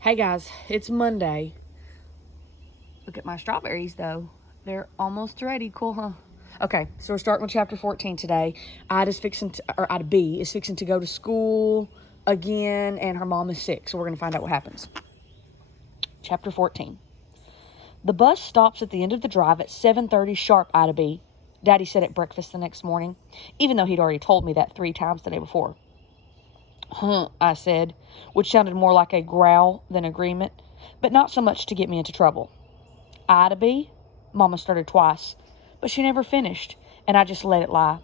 Hey guys, it's Monday. Look at my strawberries though. They're almost ready. Cool, huh? Okay, so we're starting with chapter 14 today. Ida B is fixing to go to school again, and her mom is sick, so we're going to find out what happens. Chapter 14. The bus stops at the end of the drive at 7:30 sharp, Ida B, Daddy said at breakfast the next morning, even though he'd already told me that 3 times the day before. Huh, I said, which sounded more like a growl than agreement, but not so much to get me into trouble. Ida B? Mama started twice, but she never finished, and I just let it lie.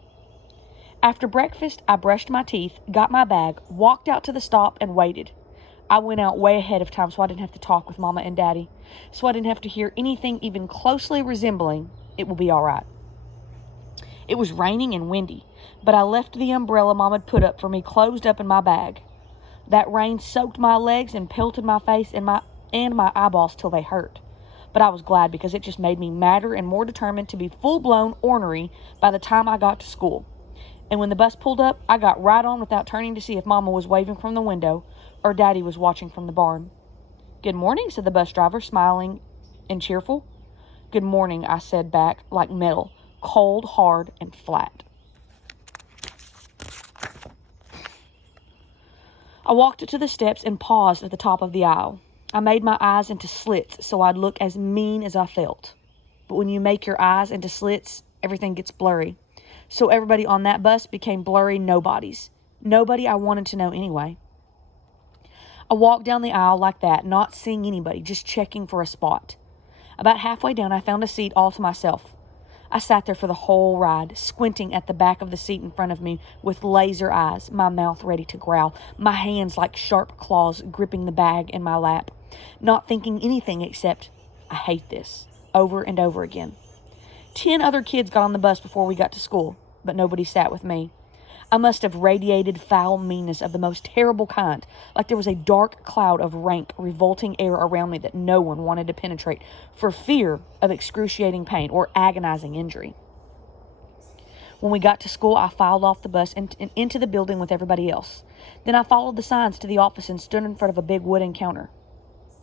After breakfast, I brushed my teeth, got my bag, walked out to the stop, and waited. I went out way ahead of time so I didn't have to talk with Mama and Daddy, so I didn't have to hear anything even closely resembling, "It will be all right." It was raining and windy, but I left the umbrella Mama'd put up for me closed up in my bag. That rain soaked my legs and pelted my face and my eyeballs till they hurt. But I was glad because it just made me madder and more determined to be full-blown ornery by the time I got to school. And when the bus pulled up, I got right on without turning to see if Mama was waving from the window or Daddy was watching from the barn. "Good morning," said the bus driver, smiling and cheerful. "Good morning," I said back, like metal, cold, hard, and flat. I walked to the steps and paused at the top of the aisle. I made my eyes into slits so I'd look as mean as I felt. But when you make your eyes into slits, everything gets blurry. So everybody on that bus became blurry nobodies. Nobody I wanted to know anyway. I walked down the aisle like that, not seeing anybody, just checking for a spot. About halfway down, I found a seat all to myself. I sat there for the whole ride, squinting at the back of the seat in front of me with laser eyes, my mouth ready to growl, my hands like sharp claws gripping the bag in my lap, not thinking anything except, "I hate this," over and over again. 10 other kids got on the bus before we got to school, but nobody sat with me. I must have radiated foul meanness of the most terrible kind, like there was a dark cloud of rank, revolting air around me that no one wanted to penetrate for fear of excruciating pain or agonizing injury. When we got to school, I filed off the bus and into the building with everybody else. Then I followed the signs to the office and stood in front of a big wooden counter.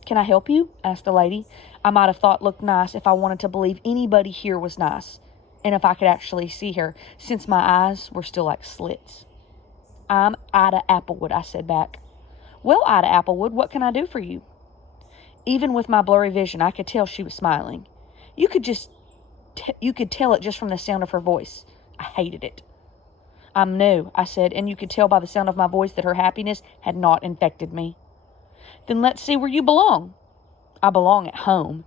"Can I help you?" asked the lady. I might have thought looked nice if I wanted to believe anybody here was nice, and if I could actually see her, since my eyes were still like slits. "I'm Ida Applewood," I said back. "Well, Ida Applewood, what can I do for you?" Even with my blurry vision, I could tell she was smiling. You could tell it just from the sound of her voice. I hated it. "I'm new," I said, and you could tell by the sound of my voice that her happiness had not infected me. "Then let's see where you belong." "I belong at home,"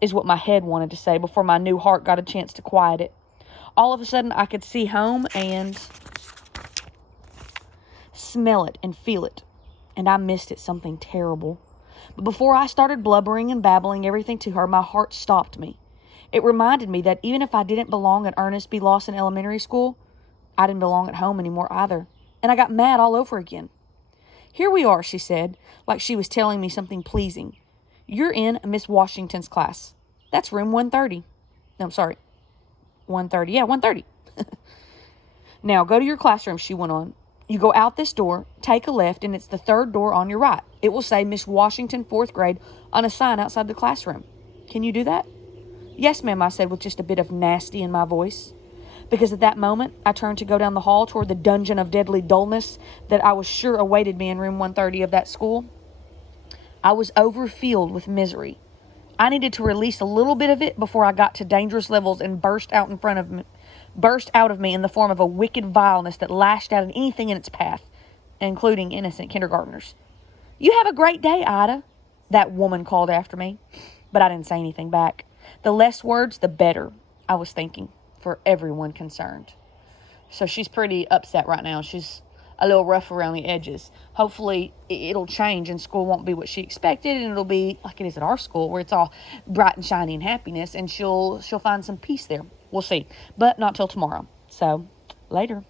is what my head wanted to say before my new heart got a chance to quiet it. All of a sudden, I could see home and smell it and feel it, and I missed it something terrible. But before I started blubbering and babbling everything to her, my heart stopped me. It reminded me that even if I didn't belong at Ernest B. Lawson Elementary School, I didn't belong at home anymore either, and I got mad all over again. "Here we are," she said, like she was telling me something pleasing. "You're in Miss Washington's class. That's room 130. No, I'm sorry. 130. Yeah, 130. Now, go to your classroom," she went on. "You go out this door, take a left, and it's the third door on your right. It will say Miss Washington, 4th grade, on a sign outside the classroom. Can you do that?" "Yes, ma'am," I said with just a bit of nasty in my voice. Because at that moment, I turned to go down the hall toward the dungeon of deadly dullness that I was sure awaited me in room 130 of that school. I was overfilled with misery. I needed to release a little bit of it before I got to dangerous levels and burst out of me in the form of a wicked vileness that lashed out at anything in its path, including innocent kindergartners. "You have a great day, Ida," that woman called after me, but I didn't say anything back. The less words, the better, I was thinking, for everyone concerned. So she's pretty upset right now. She's a little rough around the edges. Hopefully it'll change and school won't be what she expected, and it'll be like it is at our school where it's all bright and shiny and happiness, and she'll find some peace there. We'll see, but not till tomorrow. So later.